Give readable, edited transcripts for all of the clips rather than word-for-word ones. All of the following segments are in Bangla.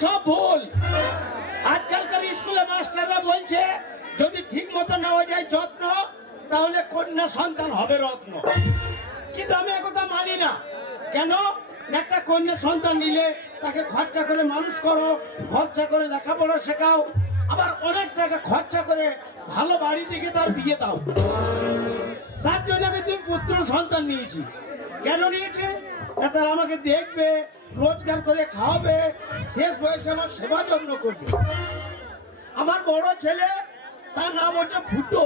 সব ভুল। আজকালকার স্কুলে মাস্টাররা বলছে যদি ঠিক মতো নেওয়া যায় যত্ন তাহলে কন্যা সন্তান হবে রত্ন। কিন্তু আমি একথা মানি না। কেন? একটা কন্যা সন্তান নিলে তাকে খরচা করে মানুষ করো, খরচা করে লেখাপড়া শেখাও, আবার অনেক টাকা খরচা করে ভালো বাড়ি থেকে তার বিয়ে দাও। তার জন্য আমি তুমি পুত্র সন্তান নিয়েছি। কেন নিয়েছে? তারা আমাকে দেখবে, রোজগার করে খাওয়াবে, শেষ বয়সে আমার সেবা যত্ন করবে। আমার বড় ছেলে, তার নাম হচ্ছে ফুটো।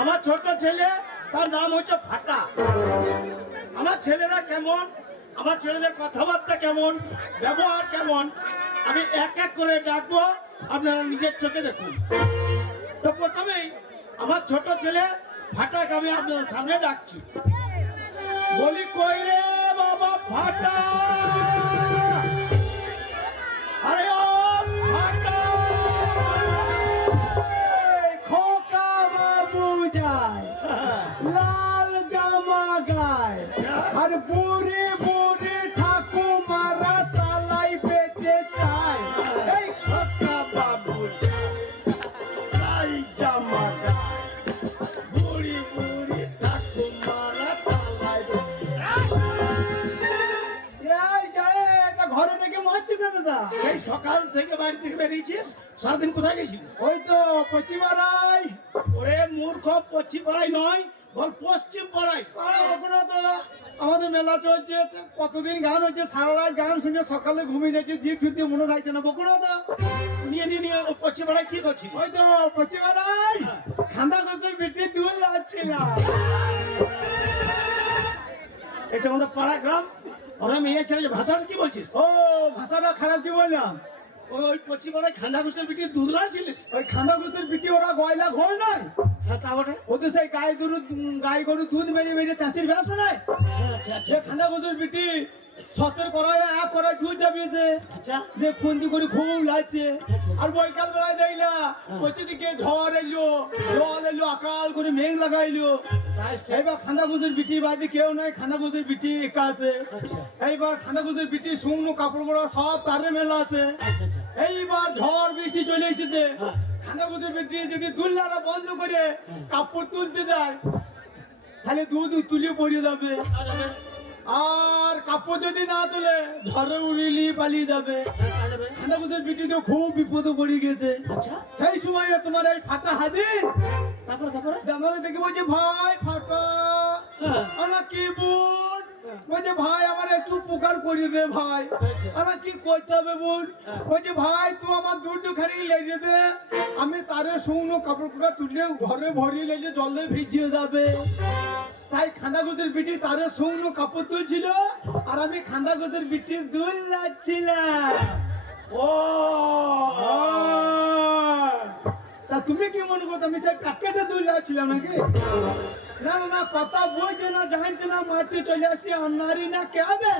আমার ছোট ছেলে, তার নাম হচ্ছে ফাটা। আমার ছেলেরা কেমন, আমার ছেলেদের কথাবার্তা কেমন, ব্যবহার কেমন, আমি এক এক করে ডাকবো, আপনারা নিজের চোখে দেখুন। তো প্রথমেই আমার ছোট ছেলে ফাটাকে আমি আপনাদের সামনে ডাকছি। বলি, কই রে বাবা ফাটা? আরে ও ফাটা! খোকা বাবু যায়, লাল জামা গায়, আর বুড়ি বুড়ি ঠাকুমারা তালাই পেতে চায়। এই খোকা বাবু যাই জামা গায়, বুড়ি বুড়ি ঠাকুমারা তালায়। এই যায়, তা ঘরে থেকে মারছি কেন দা? সেই সকাল থেকে বাড়ি থেকে বেরিয়েছিস, সারাদিন কোথায় গেছিলিস? ওই তো পশ্চিমারাই। ওরে মূর্খ, পশ্চিম পাড়ায় নয়, বল পশ্চিম পাড়ায়। ওখানে তো আমাদের মেলা চলছে, কতদিন গান হচ্ছে, সারা রাত গান শুনে সকালে ঘুমিয়ে যাচ্ছে, জিভ ফিরতে মনে থাকছে না। বকুড়া তো নিয়ে নিয়ে নিয়ে ও পশ্চিম পাড়ায় কি করছিস? ওই তো পশ্চিমারাই খান্দা ঘোষের বেটি দূর যাচ্ছে না। এটা আমাদের পাড়া গ্রাম, ওরা মেয়ে ছেলে ভাষাটা কি বলছিস? ও ভাষাটা খারাপ কি বললাম? ওই পশ্চিম পাড়ায় খান্দা ঘোষের বিটি দুধ ছিলিস? ওই খান্দা ঘোষের বেটি ওরা গয়লা ঘোল নয়, হ্যাঁ তা ওটা। ওদের সেই গাই গরু দুধ মেরে মেরে চাষির ব্যবসা নাই। আচ্ছা আচ্ছা সে খান্দা ঘোষের বেটি সতের করায় এক করায় দুধ চাপিয়েছে। আচ্ছা যে ফন্দি করে খুব লাগছে। আচ্ছা। আর বৈকাল বেলায় দেখলা পশ্চিম দিকে ঝড় এলো, জল এলো, আকাল করে মেঘ লাগাইলো। এইবার খান্দা ঘোষের বিটির বাড়িতে কেউ নয়, খান্দা ঘোষের বিটি একা আছে। আচ্ছা এইবার খান্দা ঘোষের বিটি শুকনো কাপড় পরা সব তারে মেলা আছে। আচ্ছা আচ্ছা এইবার ঝড় বৃষ্টি চলে এসেছে। হ্যাঁ। খান্দা ঘোষের বিটি যদি দুল্লারা বন্ধ করে কাপড় তুলতে যায় তাহলে দুধ তুলে পড়ে যাবে। আর কাপড় যদি না তোলে ঝড়ে উড়িয়ে পালিয়ে যাবে। খান্দা ঘোষের বিটি তো খুব বিপদে পড়ে গেছে। আচ্ছা সেই সময় তোমার এই ফাটা হাজির। তারপরে তারপরে আমাকে দেখে বলছে, ভাই ফাটা। হ্যাঁ। আমার কি বোন? বলছে, ভাই আমার একটু উপকার করে দে ভাই। আচ্ছা। আমার কি করতে হবে বোন? হ্যাঁ। বলছে, ভাই তুই আমার দুধ খালি লেগে দে, আমি তারে শুকনো কাপড় কুড়া তুলে ঘরে ভরিয়ে লেগে জলে ভিজিয়ে যাবে। তাই খান্দা ঘোষের বিটি তারে শুকনো কাপড় তুলছিল, আর আমি খান্দা ঘোষের বিটির দুধ লাগছিলাম। ও তা তুমি কি মনে করতো আমি সেই প্যাকেটে দুধ লাগছিলাম নাকি? না না না, কথা বলছে না, জানছে না, মারতে চলে আসি। আনারি না কে হবে?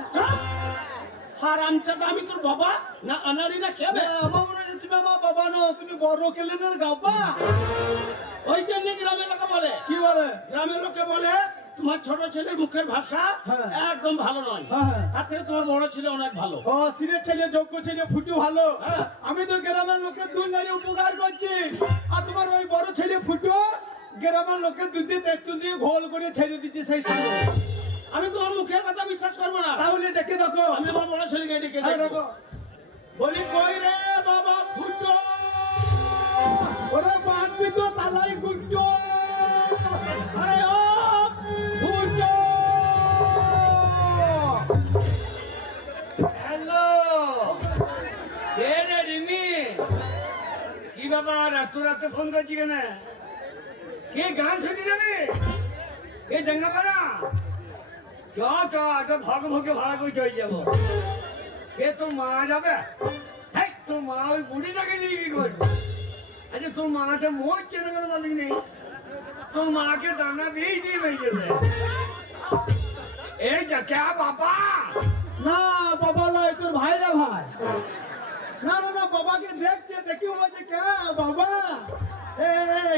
হারামজাদা, আমি তোর বাবা না আনারি না খেবে? আমার মনে হচ্ছে তুমি আমার বাবা নও, তুমি বড় কেলেনের গাব্বা। ওই জন্য গ্রামের লোকে বলে, কি বলে? গ্রামের লোকে বলে তোমার ছোট ছেলের মুখের ভাষা হ্যাঁ। একদম ভালো নয়, হ্যাঁ। তার থেকে তোমার বড় ছেলে অনেক ভালো। ও সিরের ছেলে, যোগ্য ছেলে, ফুটু ভালো। হ্যাঁ। আমি তো গ্রামের লোকের দুধ নারী উপকার করছি, আর তোমার ওই বড় ছেলে ফুটু গ্রামের লোকের দুধ দিয়ে তেঁতুল দিয়ে ঘোল করে ছেড়ে দিচ্ছে সেই সঙ্গে। আমি তোমার মুখের কথা বিশ্বাস করবো না। তাহলে ডেকে দেখো। আমি আমার বড় ছেলেকে ডেকে হ্যাঁ, দেখবো। দেখো। বলি, কই রে বাবা ফুটো? ওরে বাঁধবি তো তালাই গুড্ডো। আরে ও ফুটো! হ্যালো, কে রে রিমি? কি ব্যাপার এত রাতে ফোন করছি কেন? কে গান শুনতে যাবে? কে ডাঙ্গাপাড়া? চ চ, একটা ভগ ভগে ভাড়া করে চলে যাবো। কে তোর মা যাবে? হ্যাঁ, তোর মা ওই বুড়িটাকে নিয়ে কি করবে? আচ্ছা, তোর মাটা মরছে না কেন মালিক নেই? তোর মাকে দানা বেই দিয়ে বেরিয়েছে। এই যা কে বাবা? না বাবা নয়, তোর ভাইরা ভাই। না না না, বাবাকে দেখছে, দেখি বলছে কে বাবা। এ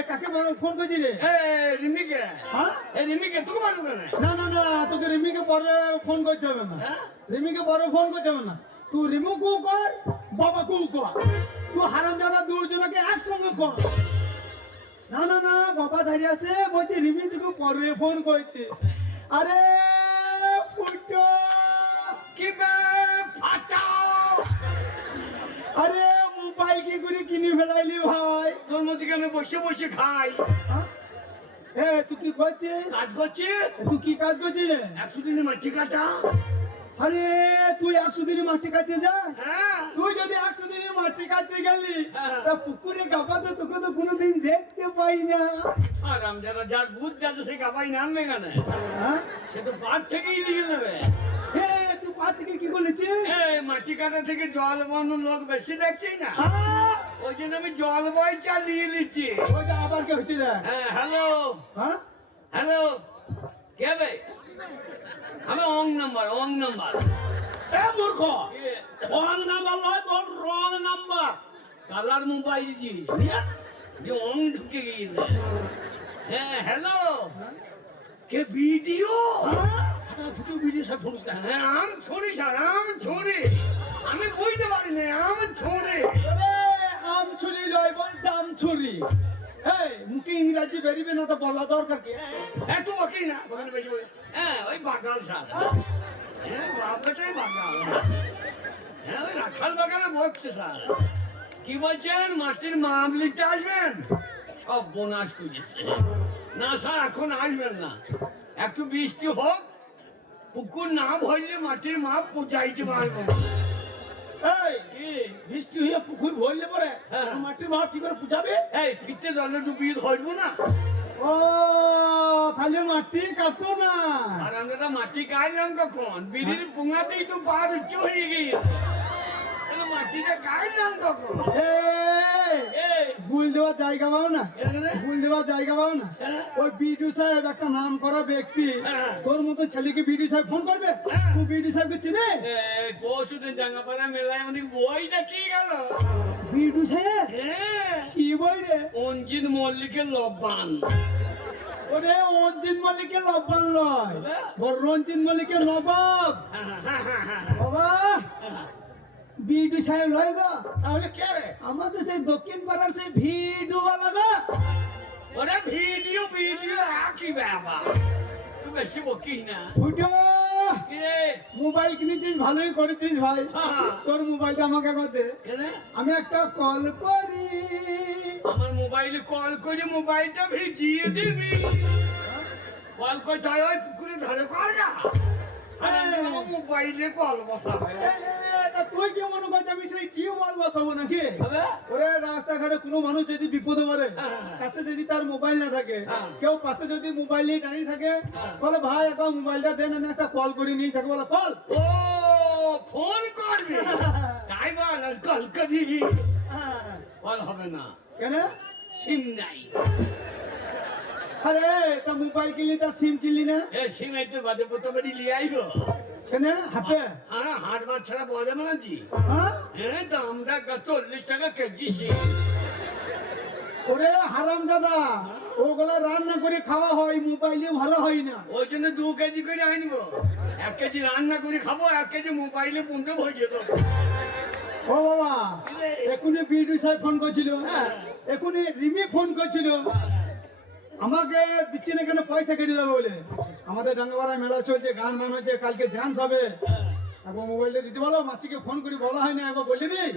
কাকে ফোন করছি রে? এ রিমিকে? হ্যাঁ? এ রিমিকে তোকে মানুষ কেন? না না না, তোকে রিমিকে পরে ফোন করতে হবে না। হ্যাঁ? রিমিকে পরে ফোন করতে হবে না। তুই রিমু কু কর, বাবা কু কর, তুই হারামজাদা দুজনকে একসঙ্গে কর। না না না, বাবা দাঁড়িয়ে আছে, বলছে রিমি তোকে পরে ফোন করেছে। আরে ফুটো, কি বে ফাটাও, আরে মোবাইল কি করে কিনে ফেলাইলি ভাই? তোর মধ্যে আমি বসে বসে খাই, হ্যাঁ? এ তুই কি করছিস? কাজ করছি। তুই কি কাজ করছিস রে? 100 দিনের মাটি কাটা। আরে তুই 100 দিনে মাটি কাটতে যাস? হ্যাঁ, তুই যদি 100 দিনে মাটি কাটতে গেলি, হ্যাঁ। তা পুকুরে গাপাতে তোকে তো কোনোদিন দেখতে পাই না। আর যারা যার বুধ যাচ্ছে সে কাপাই নামবে কেন? হ্যাঁ? সে তো পাট থেকেই নিয়ে নেবে। হে, তুই পা থেকে কি বলেছিস? এই মাটি কাটা থেকে জল বন্ধ লোক বেশি দেখছি না, হ্যাঁ? ওই জন্য আমি জল বয় চালিয়ে নিচ্ছি। ওই যে আবার কে হচ্ছে রে? হ্যাঁ, হ্যালো হ্যাঁ? হ্যালো, কে বে? আমি অং নাম্বার। এ মূর্খ, রং নাম্বার নয়, বল রং নাম্বার। কালার মোবাইল জি, যে অং ঢুকে গিয়েছে। হ্যাঁ, হ্যালো, কে ভিডিও? ফুটো ভিডিও সব ফোন হ্যাঁ, আম ছড়ি স্যার, আম ছড়ি। আমি বুঝতে পারিনি, আম ছড়ি। আরে আম ছুরি লয়, বল দাম ছুরি। এই মুখে ইংরাজি বেরিবে না তো বলা দরকার কি? এত বকি না, ওখানে বেশি বকি। হ্যাঁ, ওই বাগাল স্যার। হ্যাঁ, বাপটাই বাগাল। হ্যাঁ, ওই রাখাল বাগানে বসছে স্যার। কি বলছেন, মাটির মাপ লিখতে আসবেন? সব বোনাস করেছে। না স্যার, এখন আসবেন না, একটু বৃষ্টি হোক, পুকুর না ভরলে মাটির মাপ পৌঁছাইতে পারবো না। এই কি? বৃষ্টি হয়ে পুকুর ভরলে পরে হ্যাঁ। মাটির মা কি করে পুজাবে? এই ফিরতে জলে ডুবিয়ে ধরবো না। ও তাহলে মাটি কাটো না। আর আমরা মাটি কাটলাম কখন? বিড়ির পুঙাতেই তো পার উচ্চ হয়ে গিয়েছে। তাহলে মাটিটা কাটলাম কখন? এই এই, ভুল দেওয়ার জায়গা পাও না, এখানে? ভুল দেওয়ার জায়গা পাও না। হ্যাঁ। ওই বিডু সাহেব একটা নাম করা ব্যক্তি, হ্যাঁ। তোর মতো ছেলেকে বিডু সাহেব ফোন করবে? হ্যাঁ। তুই বিডু সাহেবকে চিনিস? এই, পরশুদিন জাঙ্গাপাড়া মেলায় আমাদের বই দেখি গেল। বিডু সাহেব হ্যাঁ, কি বই রে? অঞ্জিত মল্লিকের লব্বান। ওরে অঞ্জিত মল্লিকের লব্বান নয়, হ্যাঁ। বড় রঞ্জিত মল্লিকের নবাব। বাবা বিডু সাহেব লয় গো, তাহলে কে রে? আমাদের সেই দক্ষিণ পাড়ার সেই ভিডু বালা গো। ওরা ভিডিও একই ব্যাপার, তুই বেশি বকিস না। ফুটো, কি রে? মোবাইল কিনেছিস, ভালোই করেছিস ভাই। হ্যাঁ। তোর মোবাইলটা আমাকে একবার দে, কেন? আমি একটা কল করি। আমার মোবাইলে কল করে মোবাইলটা ভিজিয়ে দিবি। কল করতে হয় ওই পুকুরে ধরে কল যা। আর আমি আমার মোবাইলে কল বসাবে। তা তুই কি মনে করছিস আমি সেই কি বল বসাবো নাকি? হবে? ওরে রাস্তাঘাটে কোনো মানুষ যদি বিপদে পড়ে, হ্যাঁ। কাছে যদি তার মোবাইল না থাকে, হ্যাঁ। কেউ পাশে যদি মোবাইল নিয়ে দাঁড়িয়ে থাকে, বলে ভাই একবার মোবাইলটা দেন, আমি একটা কল করে নিয়ে থাকে, বলে কল। ও, ফোন করবি? তাই বল, আর কল করি। কল হবে না, কেন? সিম নাই। আরে তা মোবাইল কিনলি, তা সিম কিনলি না এ সিম একটু বাদে প্রথমে লিয়ে আইবো। কেন? হাতে হ্যাঁ, হাট বাট ছাড়া পাওয়া যাবে না জি। হ্যাঁ? হ্যাঁ, দামটা 40 টাকা কেজি সিম। ওরে হারাম দাদা, ওগুলা রান্না করে খাওয়া হয়, মোবাইলে ভালো হয় না। ওই জন্য 2 কেজি করে আনবো। 1 কেজি রান্না করে খাবো, 1 কেজি মোবাইলে পুনতে ভরিয়ে দেবো। ও বাবা, এখনই বিডু সাহেব ফোন করছিল, হ্যাঁ। এখনই রিমি ফোন করছিল, আমাকে দিচ্ছি না কেন, পয়সা কেটে দেবে বলে। আমাদের ডাঙ্গাপাড়ায় মেলা চলছে, গান মান হচ্ছে, কালকে ডান্স হবে, একবার মোবাইলটা দিতে বলো। মাসিকে ফোন করে বলা হয় না, একবার বলে দিই।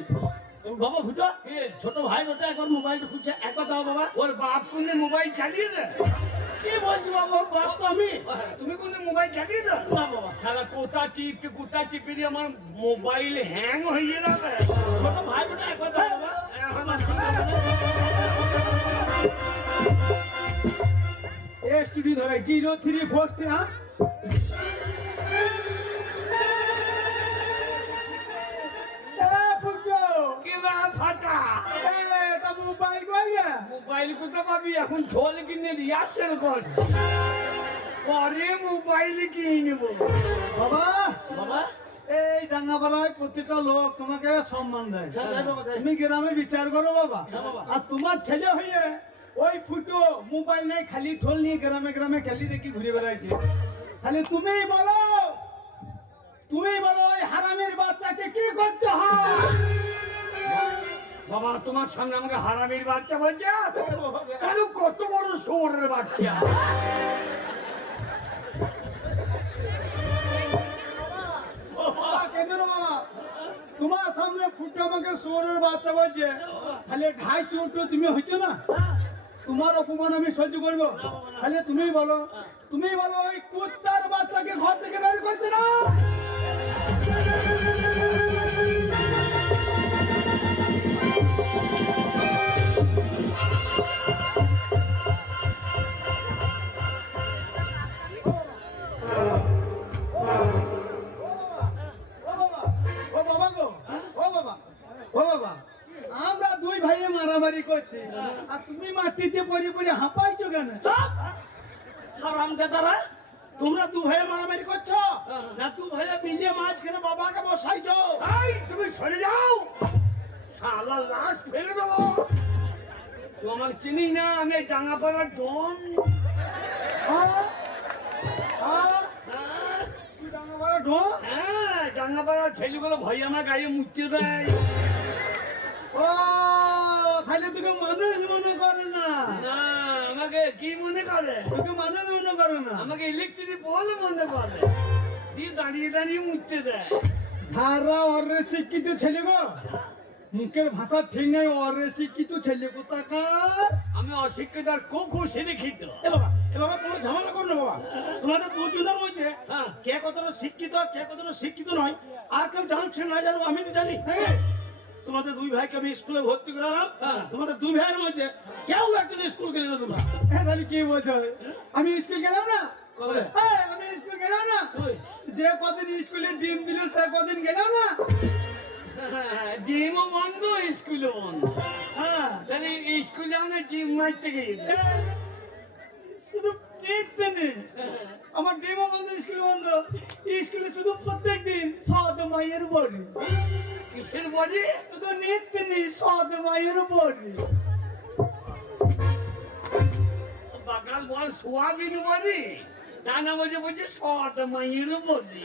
বাবা ফুটো, কি? ছোট ভাই ওটা একবার মোবাইলটা খুঁজছে, একবার দাও বাবা। ওর বাপ কোনে মোবাইল চালিয়ে দেয়? কি বলছি বাবা, ওর বাপ তো আমি। তুমি কোনে মোবাইল চালিয়ে দাও? না বাবা, সারা কোথা টিপে দিয়ে আমার মোবাইল হ্যাং হয়ে যাবে। ছোট ভাই ওটা একবার দাও বাবা। STD ধরে 0343, হ্যাঁ? এ ফুটো, কি বা ফাটা? এ তা মোবাইল কই গে? মোবাইল কোথা পাবি? এখন ঢোল কিনে রিহার্সেল করছি, পরে মোবাইল কিনে নেবো। বাবা, বাবা, এই ডাঙ্গাপাড়ায় প্রত্যেকটা লোক তোমাকে সম্মান দেয়। হ্যাঁ, দেয় বাবা, দেয়। তুমি গ্রামে বিচার করো বাবা। হ্যাঁ বাবা। আর তোমার ছেলে হয়ে ওই ফুটো মোবাইল নেই, খালি ঢোল নিয়ে গ্রামে গ্রামে খেলি দেখি ঘুরে বেড়াইছে। তাহলে তুমিই বলো, তুমি বলো ওই হারামির বাচ্চাকে কি করতে হয়? বাবা তোমার সামনে আমাকে হারামির বাচ্চা বলছে? কেন, কত বড় শোরের বাচ্চা! বাবা, কেঁদো না বাবা। তোমার সামনে ফুটে আমাকে শোরের বাচ্চা বলছে, তাহলে 250 উঠো তুমি হইছো না? তোমার অপমান আমি সহ্য করবো? তাহলে তুমি বলো ওই কুত্তার বাচ্চাকে ঘর থেকে বের করতে না? আমরা দুই ভাইয়ে মারামারি করছি আর তুমি মাটিতে পড়ে পড়ে হাঁপাইছো কেন? হারামজাদারা, তোমরা দু ভাইয়ে মারামারি করছো না দু ভাইয়ে মিলিয়ে মাঝখানে বাবাকে বসাইছো? এই, তুমি সরে যাও, শালা লাশ ফেলে দেবো। তোমার চিনি না, আমি ডাঙ্গাপাড়ার ডন। আহ? আহ? হ্যাঁ, তুই ডাঙা বড় ঢোল? হ্যাঁ, ডাঙ্গাপাড়ার ছেলেগুলো ভয় আমার গায়ে মুচতে দেয়। ও, তাহলে তোকে মানুষ মনে করে না? না, আমাকে কি মনে করে? তোকে মানুষ মনে করে না? আমাকে ইলেকট্রিক বল মনে করে, দিয়ে দাঁড়িয়ে দাঁড়িয়ে মুচতে দেয়। ধারা অরে শিক্ষিত ছেলে গো, মুখের ভাষা ঠিক নাই, অরে শিক্ষিত ছেলে গো তাকার। আমি অশিক্ষিত আর কোকো সে দেখিত। এ বাবা তোমরা ঝামেলা করো না বাবা। তোমাদের দুজনের মধ্যে হ্যাঁ। কে কতটা শিক্ষিত আর কে কতটা শিক্ষিত নয় আর কেউ জানছে না জানো, আমি তো জানি। হ্যাঁ। তোমাদের দুই ভাইকে আমি স্কুলে ভর্তি করালাম, হ্যাঁ। তোমাদের দুই ভাইয়ের মধ্যে কেউ একজন স্কুল গেলে না তোমরা। তাহলে কি বলছো? আমি স্কুল গেলাম না? কবে? আমি স্কুল গেলাম না? কই? যে কদিন স্কুলে ডিম দিল সে কদিন গেলাম না? ডিমও বন্ধ, স্কুলও বন্ধ। হ্যাঁ। তাহলে স্কুলে আমরা ডিম মারতে গেছি। শুধু নিতে নেই, আমার ডিমও বন্ধ, স্কুল বন্ধ। স্কুলে শুধু প্রত্যেক দিন সদ মায়ের বড়ি, কিসের বডি? শুধু নিতে নেই সদ মায়ের বড়ি। বাগাল বল সোয়াবিন বডি, তা না বলছে বলছে সদ মাইয়ের বডি।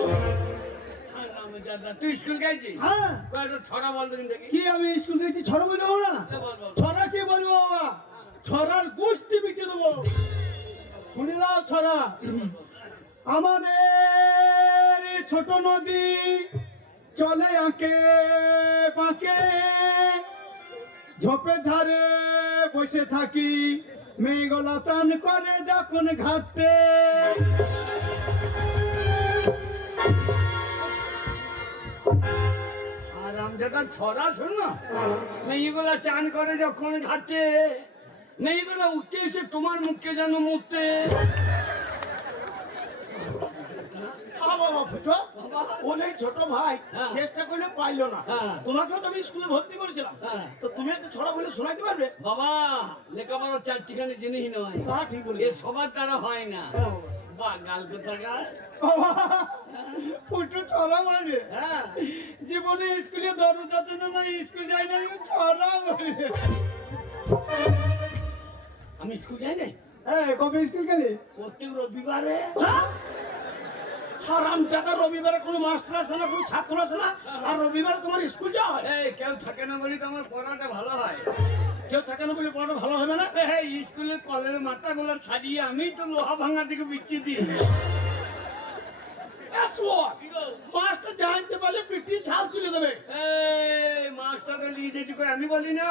দাদা তুই স্কুল গেছিস? হ্যাঁ। কয়েকটা ছড়া বল দিন দেখি। কি আমি স্কুল গেছি ছড়া বলে দেবো না? বল বল। ছড়া কি বলবো বাবা? ছড়ার গোষ্ঠী বিচে দেবো। শুনে নাও ছড়া। আমাদের এই ছোট নদী চলে আঁকে বাঁকে, ঝোপের ধারে বসে থাকি, মেয়েগুলা চান করে যখন ঘাটে। আর আমজাদা ছড়া শোন না, মেয়েগুলা চান করে যখন ঘাটে, মেয়েগুলা উঠতে এসে তোমার মুখে যেন মুখতে। বাবা ফুটো, অনেক ছোট ভাই হ্যাঁ। চেষ্টা করলে পাইলো না। হ্যাঁ। তোমাকেও তো আমি স্কুলে ভর্তি করেছিলাম, হ্যাঁ। তো তুমি একটা ছড়া বলে শোনাতে পারবে? বাবা লেখাপড়া চারটিখানি জিনিস নয়, তা ঠিক বলে। এ সবার দ্বারা হয় না। বা গাল কোথাকার। বাবা, ফুটু ছড়া মানে হ্যাঁ, জীবনে স্কুলে দরজা ছিল না, স্কুল যাই না, আমি ছড়া বলি। আমি স্কুল যাই নাই। হ্যাঁ, কবে স্কুল গেলি? প্রত্যেক রবিবারে। হারামজাদা, রবিবারে কোনো মাস্টার আসে না, কোনো ছাত্র আসে না, আর রবিবারে তোমার স্কুল যাওয়া হয়? এই কেউ থাকে না বলি তো আমার পড়াটা ভালো হয়। কেউ থাকে না বলে পড়াটা ভালো হবে না? এই স্কুলের কলের মাথাগুলো ছাড়িয়ে আমি তো লোহা ভাঙা দিকে বিচ্ছি দিই। মাস্টার জানতে পারলে পিঠি ছাল তুলে দেবে। এই মাস্টারটা নিয়ে যেতে করে আমি বলি না,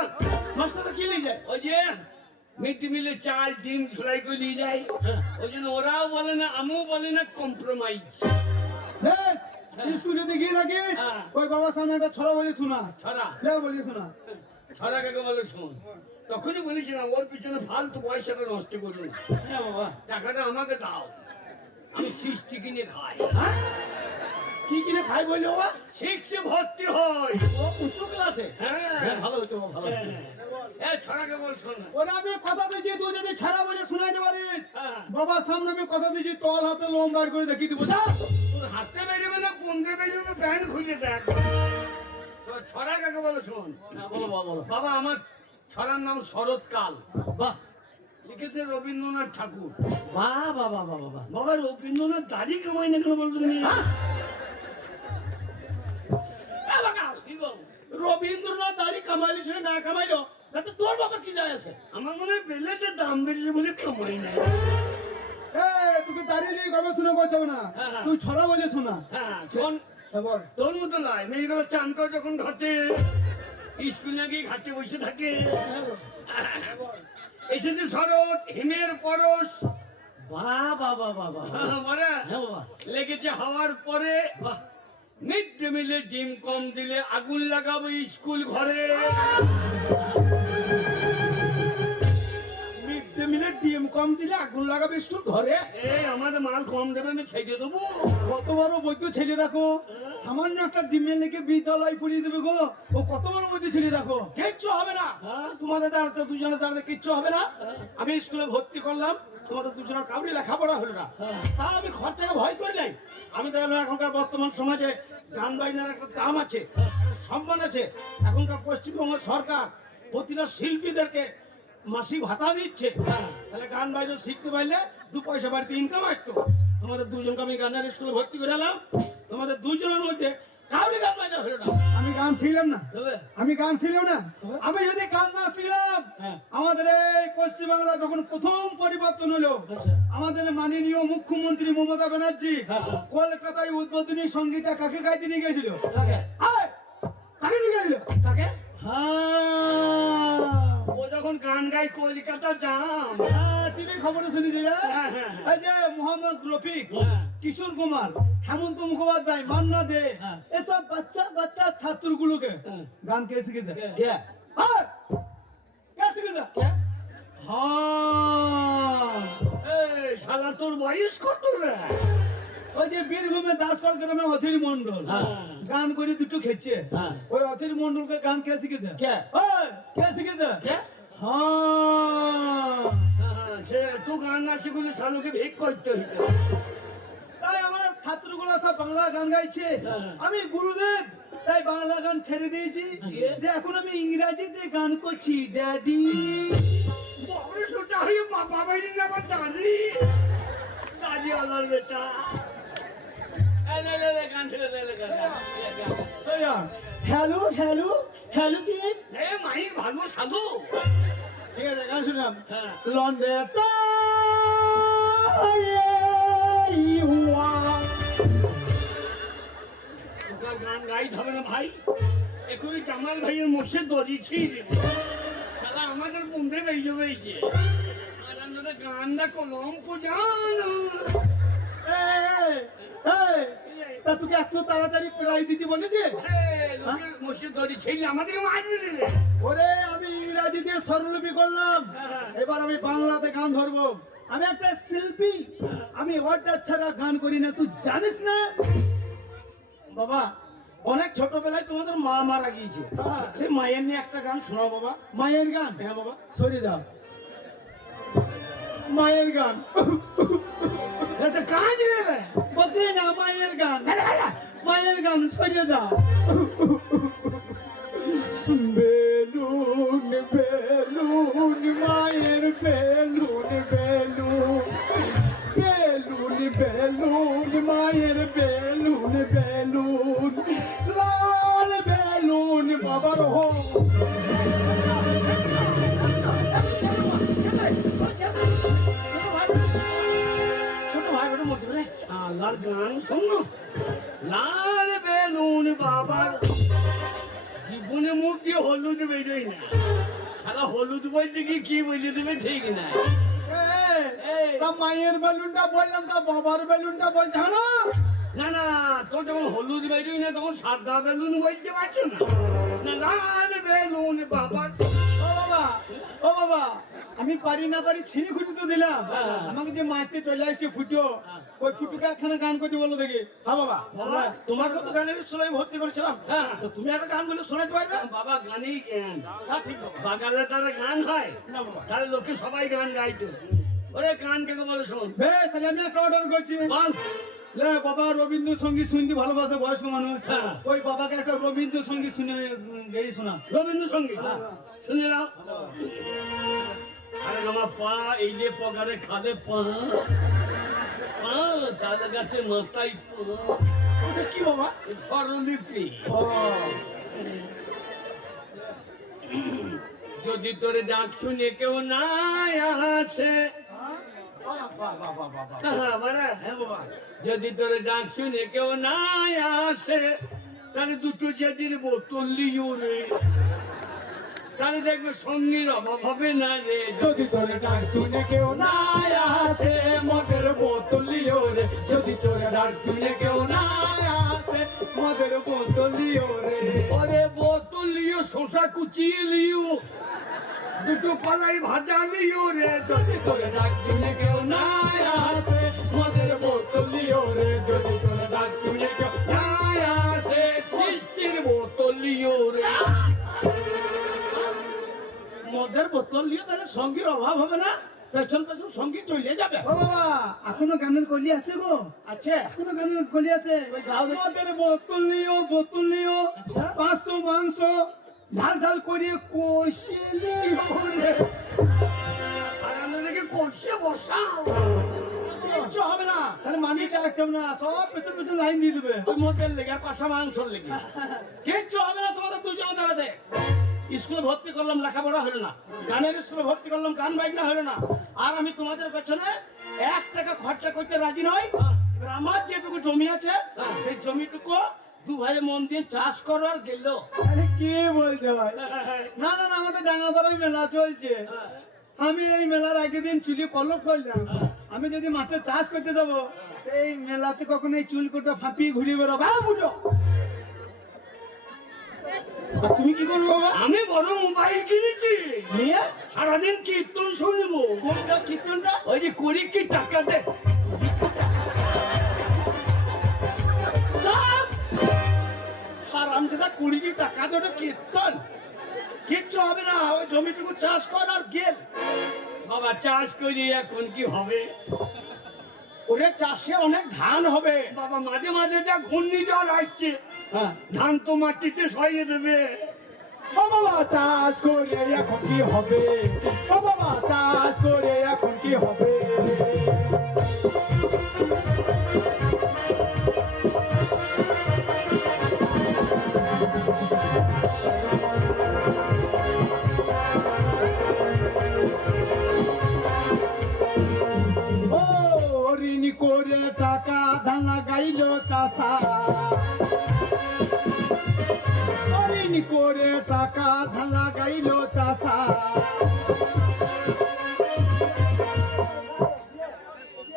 মাস্টারটা কি নিয়ে যায়? ওই যে মিড ডে মিলে চাল ডিম ঝুলাই করে নিয়ে যায়, ওই জন্য ওরাও বলে না আমিও বলি না, কম্প্রোমাইজ। বেশ, স্কুল যদি গিয়ে থাকিস, হ্যাঁ। ওই বাবার সামনে একটা ছড়া বলি শোনা। ছড়া যাও বলি শোনা। ছড়া কাকে বলে শোন। তখনই বলেছিলাম ওর পিছনে ফালতু পয়সাটা নষ্ট করুন, হ্যাঁ বাবা। টাকাটা আমাকে দাও, আমি সৃষ্টি কিনে খাই। হ্যাঁ? কি কিনে খাই বললি বাবা? শিখছে ভর্তি হয়। ও উচ্চ ক্লাসে? হ্যাঁ, হ্যাঁ, ভালো হইতো বাবা, ভালো হইতো। এই ছড়াকে বল শোন। ওরা আমি কথা দিয়েছি, তুই যদি ছড়া বলে শোনাইতে পারিস, হ্যাঁ। বাবার সামনে আমি কথা দিয়েছি, তল হাতে লোম বার করে দেখিয়ে দিব। যা। তোর হাতে বেরোবে না পন্দে বেরোবে, প্যান্ট খুলে দেখ। তোর ছড়া কাকে বলে শোন। হ্যাঁ, বলো বাবা, বলো। বাবা আমার ছড়ার নাম শরৎকাল, বাহ, লিখেছে রবীন্দ্রনাথ ঠাকুর। বাহ, বাহ, বাহ, বাহ, বাহ। বাবা রবীন্দ্রনাথ দাড়ি কামাই না কেন বলতো তুমি? পয়সা না কামাইলো তাতে তোর বাবার কি যায় আছে? আমার মনে হয় বেলেটের দাম বেড়েছে বলে কামাই নাই। তোকে দাঁড়িয়ে নিয়ে গবেষণা করতে হবে না, হ্যাঁ। তুই ছড়া বলে শোনা। হ্যাঁ শোন, বল। তোর মতো নয়, মেয়েগুলো চান করে যখন ঘাটে, স্কুল না গিয়ে ঘাটে বসে থাকে। এসেছে শরৎ, হিমের পরশ, বাহ বাহ বাহ বাহ বাহ। বলে হ্যাঁ বাবা, লেগেছে হওয়ার পরে বাহ। মিড ডে মিলে ডিম কম দিলে আগুন লাগাবো স্কুল ঘরে। মিড ডে মিলে ডিম কম দিলে আগুন লাগাবে স্কুল ঘরে। এই আমাদের মাল কম দেবে, আমি ছেড়ে দেবো। কত বড় বৈদ্য ছেলে দেখো, সামান্য একটা ডিমের লেগে বিদ্যালয় পুড়িয়ে দেবে গো। ও কত বড় বৈদ্য ছেলে দেখো। কিচ্ছু হবে না, হ্যাঁ? তোমাদের দাঁড়াতে দুজনে দাঁড়াতে কিচ্ছু হবে না। আমি স্কুলে ভর্তি করলাম, তোমাদের দুজনের কাউরি লেখাপড়া হলো না, তা আমি খরচাকে ভয় করি নাই। আমি দেখলাম এখনকার বর্তমান সমাজে গান বাজনার একটা দাম আছে, সম্মান আছে। এখনকার পশ্চিমবঙ্গ সরকার প্রতিটা শিল্পীদেরকে মাসিক ভাতা দিচ্ছে, তাহলে গান বাজনা শিখতে পারলে দু পয়সা বাড়িতে ইনকাম আসতো। তোমাদের দুজনকে আমি গানের স্কুলে ভর্তি করে এলাম, তোমাদের দুজনের মধ্যে কাউরি গান বাজনা হলো না। আমি গান শিখলাম না, তবে আমি গান শিখলাম না। আমি যদি গান না শিখলাম, হ্যাঁ। আমাদের এই পশ্চিমবাংলা যখন প্রথম পরিবর্তন হলো, আচ্ছা। আমাদের মাননীয় মুখ্যমন্ত্রী মমতা ব্যানার্জি হ্যাঁ। কলকাতায় উদ্বোধনী সঙ্গীতটা কাকে গাইতে নিয়ে গেছিল? কাকে? আয়! কাকে নিয়ে গেছিল? কাকে? হ্যাঁ, ও যখন গান গাই কলকাতা যাম। টিভি খবরে শুনেছি রে। হ্যাঁ, হ্যাঁ, হ্যাঁ। এই যে মোহাম্মদ রফিক, হ্যাঁ। কিশোর কুমার, হেমন্ত মুখোপাধ্যায়, মান্না দে, হ্যাঁ। এসব বাচ্চা বাচ্চা ছাত্রগুলোকে হ্যাঁ। গান কে শিখেছে? কে? আয়! কে শিখেছে? কে? হ্যাঁ, এই শালা তোর বয়স কত রে? ওই যে বীরভূমে দাসকল গ্রামে অথির মন্ডল হ্যাঁ। গান করে দুটো খেচ্ছে। হ্যাঁ। ওই অথির মন্ডলকে গান কে শিখেছে? কে? ওই, কে শিখেছে? কে? হ্যাঁ, হ্যাঁ, সে তো গান না শিখলে শালুকে ভিক করতে হইতো। তাই আমার ছাত্রগুলো সব বাংলা গান গাইছে, হ্যাঁ। আমি গুরুদেব তাই বাংলা গান ছেড়ে দিয়েছি। দিয়ে? যে এখন আমি ইংরাজিতে গান করছি, ড্যাডি। বাবা সোটা হয়ে বাবা বাইরে না আমার দাঁড়ি দাঁড়ি আলার বেটা। এই লে লে লে গান ছেড়ে লে লে গান হ্যালো হ্যালো হ্যালো ঠিক এ মাইক ভালো সাধু। ঠিক আছে, গান শুনলাম। হ্যাঁ। লন্ডে ওটা গান গাইতে হবে না ভাই, এখনই জামাল ভাইয়ের মুখে দড়ি ছিঁড়ে দিবে। শালা আমাদের বন্ধে বেরিয়ে বেরিয়েছে আর আমরা গানটা কলঙ্ক জানো। তা তোকে এত তাড়াতাড়ি প্রাইজ দিতে বলেছে? লোকের মুখে দড়ি ছিঁড়লে আমাদেরকে মারবে দিলে। ওরে আমি ইংরাজি দিয়ে স্বরলিপি করলাম, হ্যাঁ। এবার আমি বাংলাতে গান ধরবো। আমি একটা শিল্পী, আমি অর্ডার ছাড়া গান করি না, তুই জানিস না? বাবা, অনেক ছোটবেলায় তোমাদের মা মারা গিয়েছে, হ্যাঁ। সে মায়ের নিয়ে একটা গান শোনাও বাবা। মায়ের গান? হ্যাঁ বাবা। সরে যাও, মায়ের গান এটা কাজ দেবে বলতে না, মায়ের গান, মায়ের গান, সরে যাও। বেলুন বেলুন মায়ের বেলুন বেলুন, বেলুন বেলুন মায়ের বেলুন বেলুন, লাল বেলুন বাবার হোক। ছোট ভাই বোনের মধ্যে রে। আল্লাহর গান শোনো। লাল বেলুন বাবার জীবনে মুখ দিয়ে হলুদ বেরোই না। সারা হলুদ বলতে গিয়ে কি বলে দেবে ঠিক না। এই। তা মায়ের বেলুনটা বললাম, তা বাবার বেলুনটা বলছে না? না না, তো যখন হলুদ বেরোই না তখন সাদা বেলুন বলতে পারছো না। না লাল বেলুন বাবার। ও বাবা, ও বাবা, আমি পারি না পারি ছিঁড়ে খুঁটি তো দিলাম। আমাকে যে মাইতে চলে আসছে ফুটো, ওই ফুটুকে একখানা গান করতে বলো দেখি। হ্যাঁ বাবা, বাবা। তোমার কত গানের স্কুলে আমি ভর্তি করেছিলাম, হ্যাঁ। তো তুমি একটা গান বলে শোনাতে পারবে? বাবা গানেই জ্ঞান। হ্যাঁ ঠিক বাবা। বাগালে তারা গান হয়, না বাবা। তাহলে লোকে সবাই গান গাইতো। ওরে গান কে বলে শোন। বেশ, তাহলে আমি একটা অর্ডার করছি। বল। লে বাবা, রবীন্দ্রসঙ্গীত শুনতে ভালোবাসে বয়স্ক মানুষ, হ্যাঁ। ওই বাবাকে একটা রবীন্দ্রসঙ্গীত শুনে গেয়ে শোনা। রবীন্দ্রসঙ্গীত শুনে নাও। আরে আমার পা এই যে পগারে খাদে পা, পা তাল গাছে মাথায় পা, ওটা কি বাবা? স্বরলিপি। ও যদি তোরে ডাক শুনে কেউ না আসে, হ্যাঁ বাবা, যদি তোরে ডাক শুনে কেউ না আসে, তাহলে দুটো যেদিন বোতল লিও রে, তাহলে দেখবে সঙ্গীর অভাব হবে না রে। যদি তোরে ডাক শুনে কেউ না আসে, মদের বোতল লিও রে। যদি তোরে ডাক শুনে কেউ না আসে, মদের বোতল লিও রে। ওরে বোতল লিও, শশা কুচিয়ে লিও, দুটো কলাই ভাজা লিও রে। যদি তোরে ডাক শুনে কেউ না আসে, মদের বোতল লিও রে। যদি তোরে ডাক শুনে কেউ না আসে, সৃষ্টির বোতল লিও রে। মদের বোতল নিয়ে তাহলে সঙ্গীর অভাব হবে না, পেছন পেছন সঙ্গী চলে যাবে। ও বাবা, এখনো গানের কলি আছে গো? আছে এখনো গানের কলি আছে? মদের বোতল লিও, বোতল লিও, আচ্ছা। 500 মাংস ঢাল ঢাল করে কষে লিও রে। আর আমাদেরকে কষে বসাও। কিচ্ছু হবে না, তাহলে মানুষ রাখতাম না, সব পেছন পেছন লাইন দিয়ে দেবে। ওই মদের লেগে আর কষা মাংসর লেগে কিচ্ছু হবে না তোমাদের দুজনে দাঁড়াতে। স্কুলে ভর্তি করলাম, লেখাপড়া হলো না, গানের স্কুলে ভর্তি করলাম, গান বাজনা হলো না, আর আমি তোমাদের পেছনে 1 টাকা খরচা করতে রাজি নই। এবার আমার যেটুকু জমি আছে সেই জমিটুকু দু ভাই মন দিয়ে চাষ করো আর গেল। আরে কে বলতে ভাই? না না না, আমাদের ডাঙ্গাপাড়ায় মেলা চলছে। আমি এই মেলার আগের দিন চুলি কলপ করলাম। আমি যদি মাঠে চাষ করতে যাবো, এই মেলাতে কখনো এই চুল কোটা ফাঁপিয়ে ঘুরিয়ে বেরোবো। বুঝো, আর তুমি কি করবে বাবা? আমি বড় মোবাইল কিনেছি, নিয়ে সারাদিন কীর্তন শুনবো। কোনটা কীর্তনটা? ওই যে কুড়ি কি টাকা দে। আর আমি যেটা 20 টাকা ধরে কীর্তন, কিচ্ছু হবে না, ওই জমিটুকু চাষ কর আর গেল। বাবা চাষ করি এখন কি হবে? ওরে চাষে অনেক ধান হবে। বাবা মাঝে মাঝে যা ঘূর্ণিঝড় আসছে, হ্যাঁ, ধান তো মাটিতে সরিয়ে দেবে। ও বাবা চাষ করে এখন কি হবে? ও বাবা চাষ করে এখন কি হবে? ও ঋণ করে টাকা ধান লাগাইল চাষা, ঋণ করে টাকা ধান লাগাইল চাষা।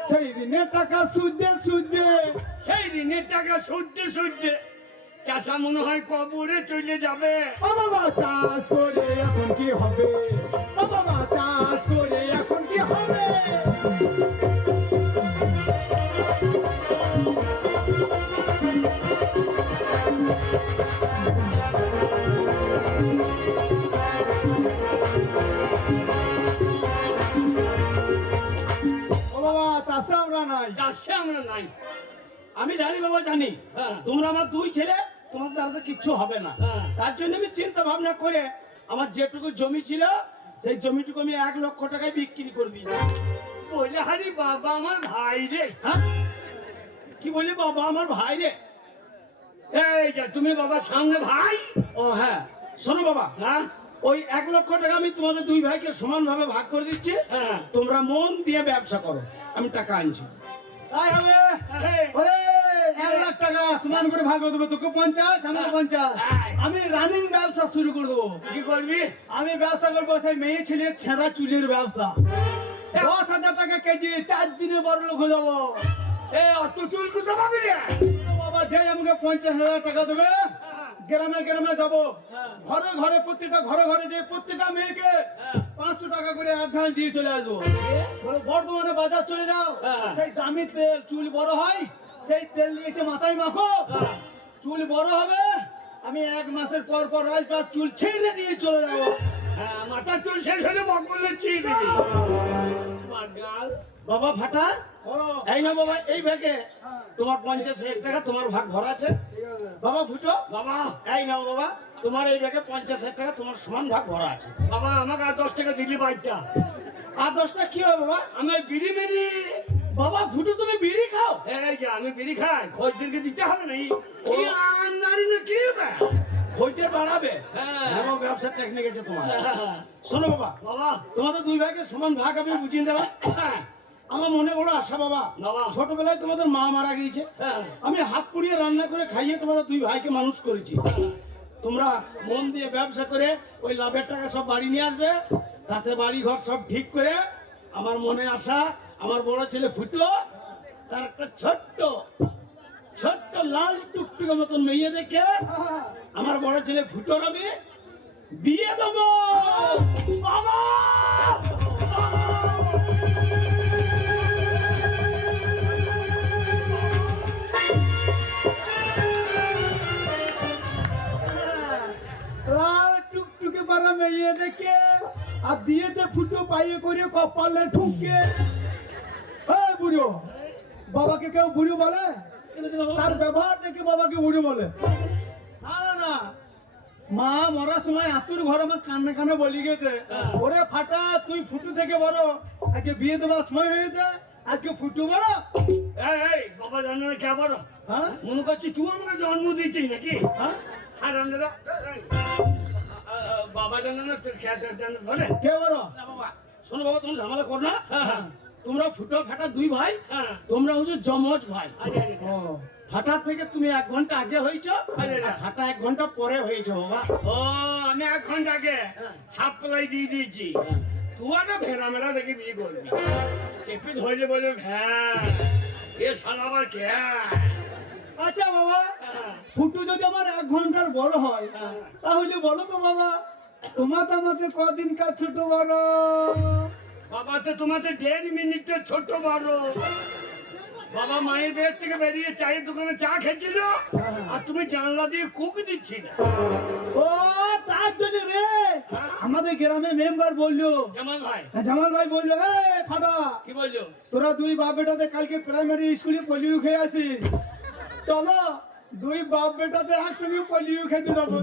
সেই ঋণের টাকা সুদে সুদে, সেই ঋণের টাকা সূর্যে সূর্যে চাষা মনে হয় কবরে চলে যাবে। ও বাবা চাষ করে এখন কি হবে? ও বাবা চাষ করে এখন কি হবে? ও বাবা চাষে আমরা নাই। চাষে আমরা নাই। আমি জানি বাবা, জানি হ্যাঁ। তোমরা আমার 2 ছেলে, তোমার দ্বারা কিচ্ছু হবে না। হ্যাঁ। তার জন্য আমি চিন্তা ভাবনা করে আমার যেটুকু জমি ছিল সেই জমিটুকু আমি 1 লক্ষ টাকায় বিক্রি করে দিই। বলে হারি বাবা আমার ভাই রে। হ্যাঁ, কি বলি বাবা আমার ভাই রে? এই যে তুমি বাবা সামনে ভাই। ও হ্যাঁ, শোনো বাবা, হ্যাঁ ওই 1 লক্ষ টাকা আমি তোমাদের 2 ভাইকে সমান ভাবে ভাগ করে দিচ্ছি। হ্যাঁ। তোমরা মন দিয়ে ব্যবসা করো, আমি টাকা আনছি। তাই হবে? এই, ওরে 1 লাখ টাকা সমান করে ভাগ করে দেবো, তোকে 50, আমাকে 50। আমি রানিং ব্যবসা শুরু করে দেবো। কি করবি? আমি ব্যবসা করবো সেই মেয়ে ছেলের ছেঁড়া চুলের ব্যবসা। 10,000 টাকা কেজি, 4 দিনে বড় লোক হয়ে যাবো। এই অত চুল কোথা পাবি রে? তো বাবা যে আমাকে 50,000 টাকা দেবে, গ্রামে গ্রামে যাবো, ঘরে ঘরে প্রত্যেকটা ঘরে ঘরে যে প্রত্যেকটা মেয়েকে 500 টাকা করে অ্যাডভান্স দিয়ে চলে আসবো। বলো বর্ধমানে বাজার চলে যাও, সেই দামি তেল, চুল বড় হয়, সেই তেল নিয়ে এসে মাথায় মাখো, চুল বড় হবে। আমি 1 মাসের পর পর রাজপাত চুল ছেড়ে নিয়ে চলে যাবো। হ্যাঁ, মাথার চুল শেষ হলে বকলে ছিঁড়ে দিবি। বাগাল। বাবা ফাটা, ও, এই না বাবা, এই ভাগে তোমার 50,000 টাকা তোমার ভাগ ভরা আছে। ঠিক আছে। বাবা ফুটো, বাবা এই নাও বাবা, তোমার এই ভাগে 50,000 টাকা তোমার সমান ভাগ ভরা আছে। বাবা আমাকে আর 10 টাকা দিলি বাইকটা। আর 10টা কি হবে বাবা? আমি বিড়ি মেরি। বাবা ফুটো, তুমি বিড়ি খাও? এই যে আমি বিড়ি খাই, খোঁজদেরকে দিতে হবে না। কি আন্দারি না কি রে? খইতে বাড়াবে হ্যাঁ। এমন ব্যবসার টেকনিক আছে তোমার। শোনো বাবা, বাবা তোমাদের দুই ভাইকে সমান ভাগ আমি বুঝিয়ে দেবো। হ্যাঁ, আমার মনে বড় আশা বাবা, বাবা। ছোটবেলায় তোমাদের মা মারা গিয়েছে, হ্যাঁ, আমি হাত পুড়িয়ে রান্না করে খাইয়ে তোমাদের দুই ভাইকে মানুষ করেছি। তোমরা মন দিয়ে ব্যবসা করে ওই লাভের টাকা সব বাড়ি নিয়ে আসবে, তাতে বাড়ি ঘর সব ঠিক করে আমার মনে আশা আমার বড় ছেলে ফুটো তার একটা ছোট্ট ছোট্ট লাল টুকটুকে মতন মেয়ে দেখে আমার বড় ছেলে ফুটোর আমি বিয়ে দেবো। বাবা লাল টুকটুকে পারা মেয়ে দেখে আর দিয়েছে ফুটো পাইয়ে করে কপালে ঠুকে। এই বুড়ো, বাবাকে কেউ বুড়ো বলে? তার ব্যবহার দেখে বাবাকে বুড়ো বলে? না না না, মা মরার সময় আতুর ঘর আমার কানে কানে বলি গেছে, ওরে ফাটা তুই ফুটু থেকে বড়, আজকে বিয়ে দেওয়ার সময় হয়েছে, আজকে ফুটু বড়। এই বাবা জানে না কে বড়? হ্যাঁ মনে করছি তুই আমাকে জন্ম দিয়েছিস নাকি? হ্যাঁ, আর আমরা বাবা জানে না তোর কে জানে বলে? কে বড়? না বাবা, শোনো বাবা, তুমি ঝামেলা করো না। হ্যাঁ, হ্যাঁ, তোমরা ফুটো ফাটা দুই ভাই, হ্যাঁ। তোমরা হচ্ছে জমজ ভাই। আরে, আরে, ও ফাটা থেকে তুমি 1 ঘন্টা আগে হয়েছো, আরে, আর ফাটা 1 ঘন্টা পরে হয়েছে বাবা। ও আমি 1 ঘন্টা আগে সাপ্লাই দিয়ে দিয়েছি। তুই একটা ভেড়া মেরা দেখে বিয়ে করবি। চেপে ধরলে বলে হ্যাঁ এ শালা আবার কে? আচ্ছা বাবা, ফুটু যদি আমার 1 ঘন্টার বড় হয়, তাহলে বলো তো বাবা, তোমার তো আমাকে কদিন কাজ ছোট বড়? বাবা তো তোমাদের 1.5 মিনিটের ছোট বড়। বাবা মায়ের বেশ থেকে বেরিয়ে চায়ের দোকানে চা খেয়েছিল, আর তুমি জানলা দিয়ে কুক দিচ্ছিলে। ও তার জন্য রে আমাদের গ্রামে মেম্বার বললো, জামাল ভাই জামাল ভাই বললো, এই ফাটা, কি বলছো? তোরা দুই বাপ বেটাতে কালকে প্রাইমারি স্কুলে পোলিও খেয়ে আসিস, চলো দুই বাপ বেটাতে একসঙ্গে পোলিও খেতে যাবো।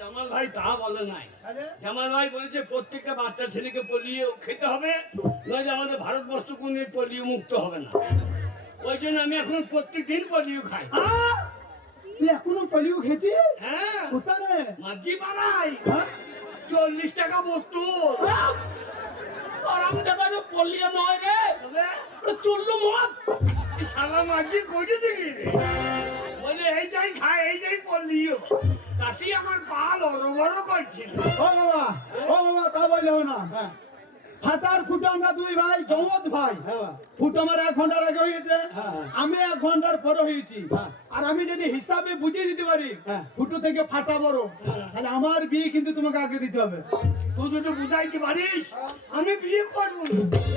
জামাল ভাই তা বলে নাই। আরে জামাল ভাই বলেছে প্রত্যেকটা বাচ্চা ছেলেকে পোলিও খেতে হবে, নইলে আমাদের ভারতবর্ষ কোনো পোলিও মুক্ত হবে না। ওই জন্য আমি এখন প্রত্যেকদিন পোলিও খাই। আহ! তুই এখনো পোলিও খেয়েছিস? হ্যাঁ, কোথায় রে? মাঝি পাড়াই হ্যাঁ? 40 টাকা বোতল। আরাম দাদা পল্লিয়া নয় রে, তবে ওটা চললো মত। এই শালা মাঝি করে দেখি রে, বলে এই যাই খাই এই যাই পোলিও, তাতেই আমার পা লড় বড় করছিল। ও বাবা তা বললে হবে না। হ্যাঁ ফাটার ফুটো আমরা দুই ভাই জমজ ভাই। হ্যাঁ ফুটো আমার 1 ঘন্টার আগে হয়েছে, হ্যাঁ। আমি 1 ঘন্টার পরে হয়েছি। হ্যাঁ। আর আমি যদি হিসাবে বুঝিয়ে দিতে পারি হ্যাঁ। ফুটো থেকে ফাটা বড়, তাহলে আমার বিয়ে কিন্তু তোমাকে আগে দিতে হবে। তুই যদি বুঝাইতে পারিস আমি বিয়ে করবো না।